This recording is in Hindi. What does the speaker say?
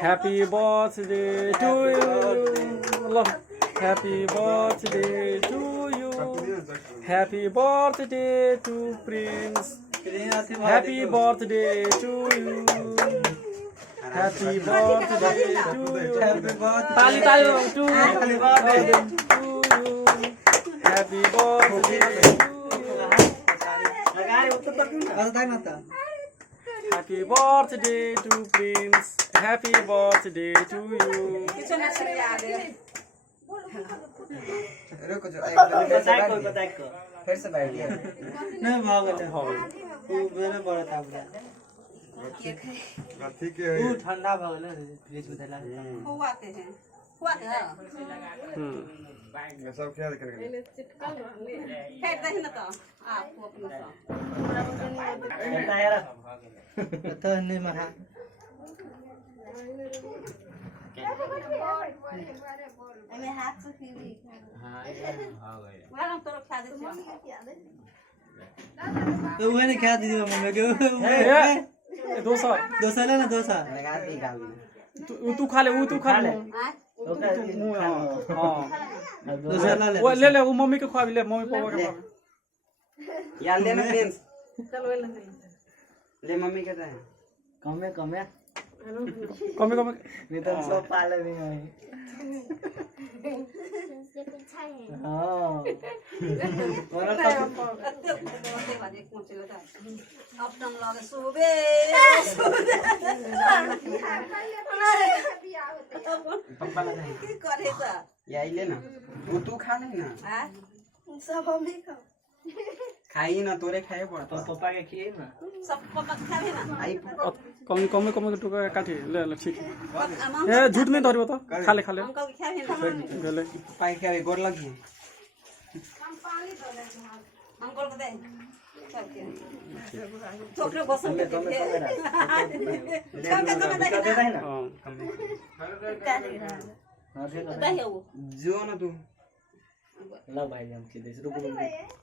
Happy birthday to you. Love. Happy birthday to you. Happy birthday to Prince. Happy birthday to you. Happy birthday to you. Tali to you. Happy birthday to you. Happy birthday to you. Happy birthday to Prince. Happy birthday to you. फिर से बैठ गया नहीं भाग ले हाँ वो मेरे बड़ा था पूरा ठीक है वो ठंडा भाग ले फ्रिज में डाला हुआ के हैं ये सब क्या करेंगे फेंक दे ना तो आप अपना सा टायर तो नहीं मरा मैं हाथ से खींची हां हो गया वाला तो खा दे तो वो ने क्या दी मम्मी को ए डोसा डोसा ले ना डोसा लगा दी गाल में तू खा ले वो तू खा ले हाँ डोसा ला ले वो ले वो मम्मी को खवा भी ले मम्मी पापा के खवा यार लेना प्रिंस ले मम्मी कहता है कम है कमे नहीं तो सब पाले नहीं है हां और अब तुम लोग सुबह पापा लगा है की करे सा या ले ना वो तू खा ले ना हां सब हम ही खा खाई ना तोरे खाए पड़ता पापा के खिए ना सब पका खाबे ना आई कमे टुका काटी ले ले ठीक ए झूठ नहीं धरियो त खा ले हमको खाबे ना गले पाई खाए गोर लगी हमको को दे सब के छोकरे बसन के दे कम दे ना हां दे वो जो ना तू ला भाई हम के दे रुको